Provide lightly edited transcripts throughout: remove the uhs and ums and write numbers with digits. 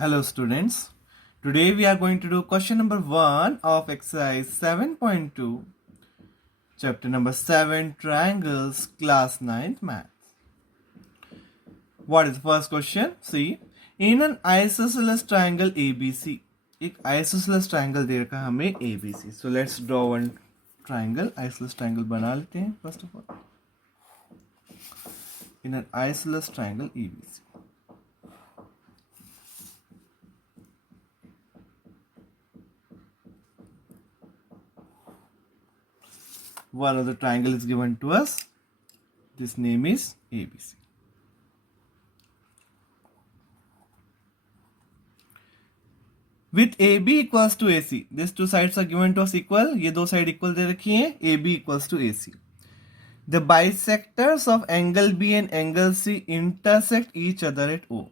Hello students, today we are going to do question number 1 of exercise 7.2, chapter number 7, triangles, class 9th math. What is the first question? See, in an isosceles triangle ABC, एक isosceles triangle दे रखा है हमें ABC. So let's draw one triangle, isosceles triangle बना लेते हैं first of all. In an isosceles triangle ABC. One of the triangle is given to us. This name is ABC. With AB equals to AC, these two sides are given to us equal. ये दो side equal दे रखी हैं. AB equals to AC. The bisectors of angle B and angle C intersect each other at O.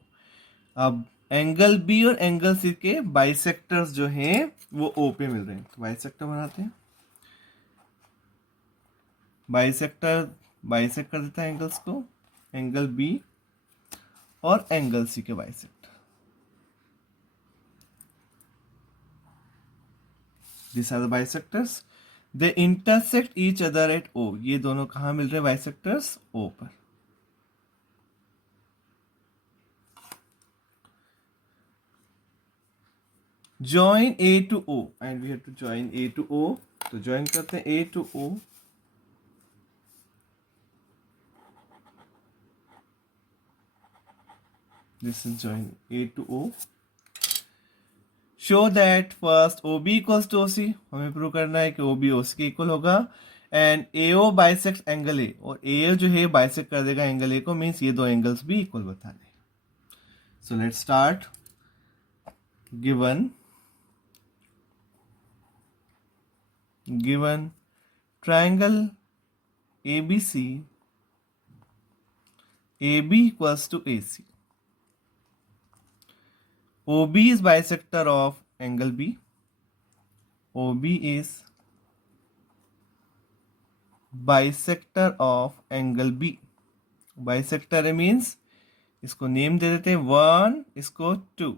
अब angle B और angle C के bisectors जो हैं वो O पे मिल रहे हैं. तो बाइसेक्टर बनाते हैं. बाइसेक्ट कर देता है एंगल्स को, एंगल B और एंगल C के bisector. These are the bisectors. They intersect each other at O. ये दोनों कहाँ मिल रहे हैं bisectors? O पर. Join A to O and we have to join A to O. तो join करते हैं A to O. This is join A to O. Show that first OB equals to OC. हमें prove करना है कि OB OC के equal होगा. And AO bisect angle A और AO जो है बाइसेक्ट कर देगा एंगल A को. मीन्स ये दो एंगल्स भी इक्वल बताने. So let's start. Given triangle ABC, AB equals to AC. OB is bisector of angle B. OB is bisector of angle B. Bisector means इसको नेम दे देते हैं 1, इसको 2.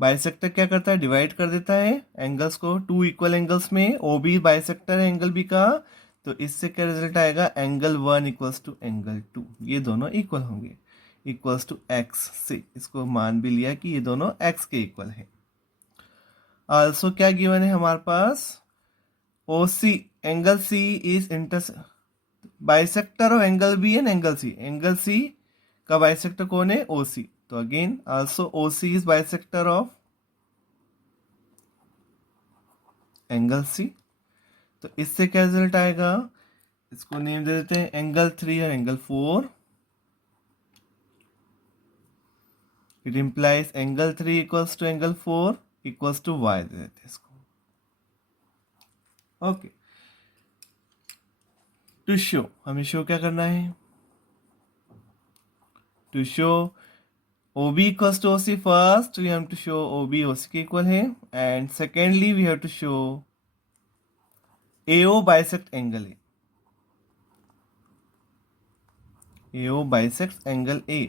बाइसेक्टर क्या करता है? डिवाइड कर देता है एंगल्स को 2 इक्वल एंगल्स में. OB बाइसेक्टर है एंगल B का, तो इससे क्या रिजल्ट आएगा? Angle 1 equals to angle 2. ये दोनों इक्वल होंगे इक्वल्स टू x से. इसको मान भी लिया कि ये दोनों x के इक्वल है. आल्सो क्या गिवन है हमारे पास? OC angle C is bisector of angle B and angle C. Angle C का बाइसेक्टर कौन है? OC. तो again also OC is bisector of angle C. तो इससे क्या रिजल्ट आएगा? इसको नेम दे देते हैं एंगल 3 और angle 4. It implies angle 3 equals to angle 4 equals to y दे देते हैं इसको. ओके. टू शो, हमें शो क्या करना है? To show OB equals to OC, first we have to show OB OC के इक्वल है. And secondly we have to show AO bisect angle A. AO bisects angle A.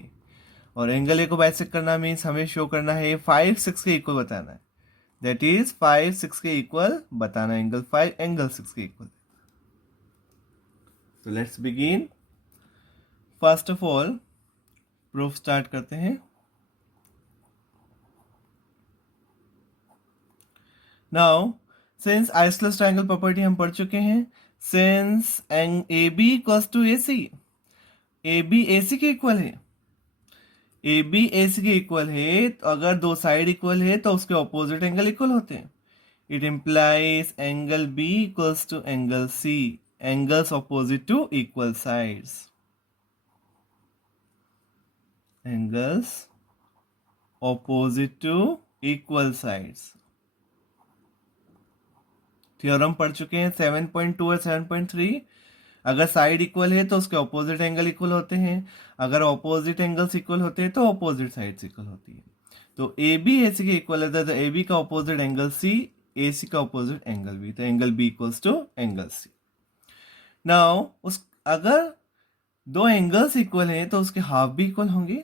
और angle A को bisect करना means हमें show करना है 5, 6 के equal बताना है. दैट इज 5, 6 के इक्वल बताना. एंगल 5 एंगल 6 के इक्वल. तो let's begin. First of all proof start करते हैं. Now since isosceles triangle property हम पढ़ चुके हैं. Since AB equals to AC, AB AC के इक्वल है. AB AC के इक्वल है, तो अगर दो साइड इक्वल है तो उसके ऑपोजिट एंगल इक्वल होते हैं. It implies angle B equals to angle C, angles opposite to equal sides. Angles opposite to equal sides. Theorem पढ़ चुके हैं 7.2 और 7.3. अगर साइड इक्वल है तो उसके ऑपोजिट एंगल इक्वल होते हैं. अगर ऑपोजिट एंगल्स इक्वल होते हैं तो ऑपोजिट साइड्स इक्वल होती है. तो AB AC के इक्वल है तो AB का ऑपोजिट एंगल C, AC का ऑपोजिट एंगल B. तो angle B equals to angle C. Now अगर दो एंगल्स इक्वल हैं तो उसके हाफ भी इक्वल होंगे.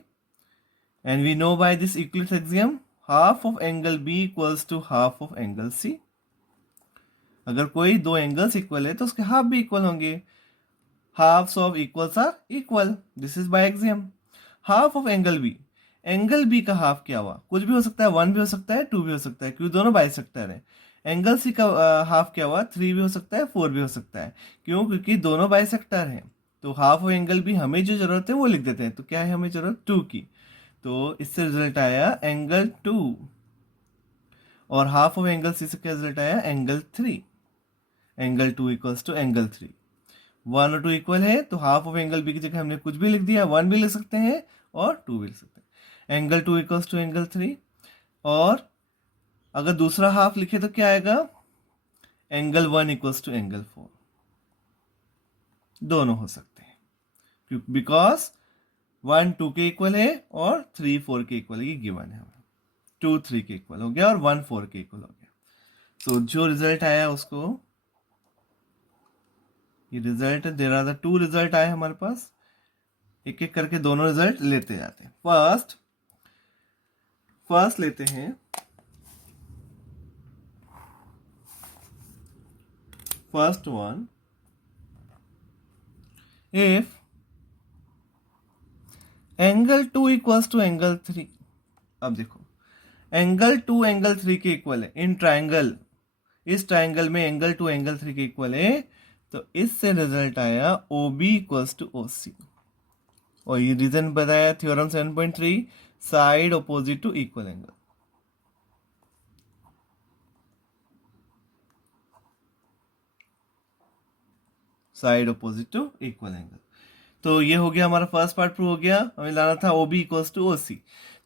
And we know by this Euclid's axiom, half of angle B equals to half of angle C. अगर कोई दो एंगल्स इक्वल है तो उसके हाफ भी इक्वल होंगे. Halves of equals are equal. This is by axiom. Half of angle B, angle B का half क्या हुआ? कुछ भी हो सकता है, 1 भी हो सकता है, 2 भी हो सकता है, क्योंकि दोनों बाइसेक्टर है. एंगल सी का हाफ क्या हुआ? 3 भी हो सकता है, 4 भी हो सकता है. क्यों? क्योंकि दोनों बाइसेक्टर हैं. तो हाफ ऑफ एंगल बी हमें जो जरूरत है वो लिख देते हैं. तो क्या है हमें जरूरत? 2 की. तो इससे रिजल्ट आया एंगल 2. और हाफ ऑफ एंगल सी से क्या रिजल्ट आया? Angle 3. Angle 2 equals to angle 3. 1 और 2 इक्वल है, तो हाफ ऑफ एंगल बी की जगह हमने कुछ भी लिख दिया. 1 भी लिख सकते हैं और 2 भी लिख सकते हैं. Angle 2 equals to angle 3. और अगर दूसरा हाफ लिखे तो क्या आएगा? Angle 1 equals to angle 4. दोनों हो सकते हैं बिकॉज 1 2 के इक्वल है और 3 4 के इक्वल है. ये गिवन है. 2 3 के इक्वल हो गया और 1 4 के इक्वल हो गया. तो जो रिजल्ट आया उसको, ये result, there are the 2 result आए हमारे पास. एक एक करके दोनों रिजल्ट लेते जाते हैं. फर्स्ट लेते हैं. First one, if angle 2 equals to angle 3. अब देखो, एंगल 2 एंगल 3 के इक्वल है इन ट्राइंगल. इस ट्राइंगल में एंगल 2 एंगल 3 के इक्वल है. तो इससे रिजल्ट आया OB इक्वल्स टू OC. और ये रीजन बताया theorem 7.3, side opposite to equal angle. Side opposite to equal angle. तो ये हो गया हमारा फर्स्ट पार्ट प्रूव हो गया. हमें लाना था OB equals to OC.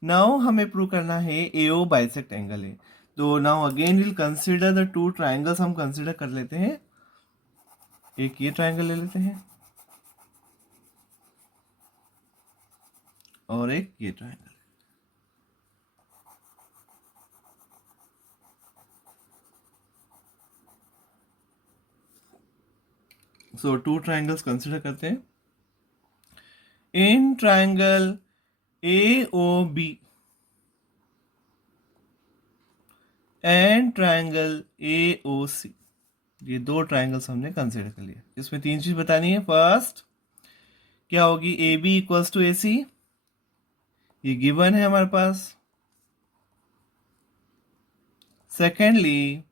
Now हमें प्रूव करना है AO बाइसेक्ट एंगल है. तो now again will consider the 2 triangles. हम कंसीडर कर लेते हैं. एक ये ट्राइंगल ले लेते हैं और एक ये ट्राइंगल. सो 2 ट्राइंगल्स कंसीडर करते हैं. In triangle AOB and triangle AOC, ये 2 ट्राइंगल्स हमने कंसीडर कर लिए. इसमें 3 चीज बतानी है. फर्स्ट क्या होगी? AB equals to AC. ये गिवन है हमारे पास. सेकेंडली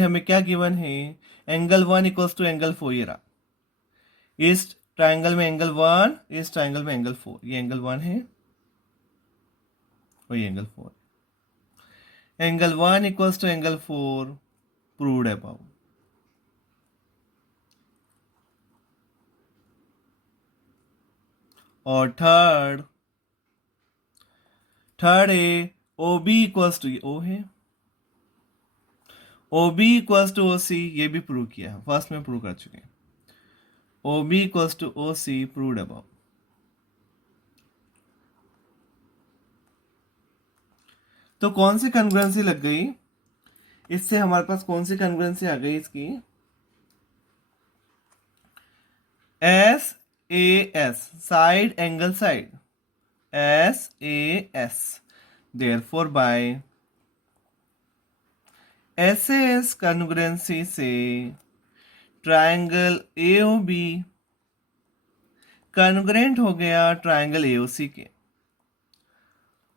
हमें क्या गिवन है? Angle 1 equals to angle 4. ये रहा. इस ट्राइंगल में एंगल 1, इस ट्राइंगल में एंगल 4. ये एंगल 1 है और ये angle 4. Angle 1 equals to angle 4 proved above. और थर्ड है OB इक्वल्स टू, ये O है, OB इक्वल्स टू OC. ये भी प्रूव किया है, फर्स्ट में प्रूव कर चुके हैं. OB equals to OC proved above. तो कौन सी कन्ग्रुएंसी लग गई इससे? हमारे पास कौन सी कन्ग्रुएंसी आ गई इसकी? SAS, side angle side. SAS. Therefore by SAS कन्ग्रुएंसी से ट्राइंगल AOB कन्ग्रुएंट हो गया ट्राइंगल AOC के.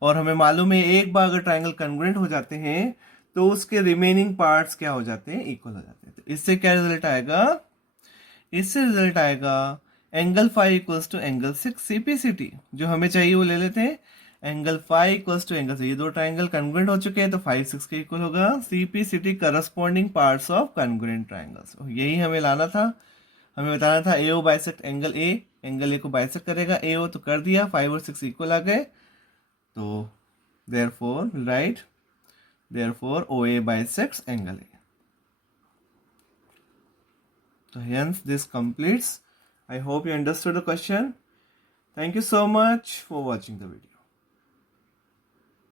और हमें मालूम है एक बार अगर ट्राइंगल कन्ग्रुएंट हो जाते हैं तो उसके रिमेनिंग पार्ट्स क्या हो जाते हैं? इक्वल हो जाते हैं. तो इससे क्या रिजल्ट आएगा? इससे रिजल्ट आएगा angle 5 equals to angle 6. CPCT जो हमें चाहिए वो ले लेते हैं. Angle 5 equals to angle 6. ये 2 ट्राइंगल कन्ग्रुएंट हो चुके हैं तो 5 6 के इक्वल होगा. CPCT corresponding parts of congruent triangles. यही हमें लाना था. हमें बताना था AO bisect angle A. Angle A को बाइसेक्ट करेगा AO. तो कर दिया. 5 और 6 इक्वल आ गए. तो therefore write, therefore OA bisects angle A. So hence this completes. I hope you understood the question. Thank you so much for watching the video.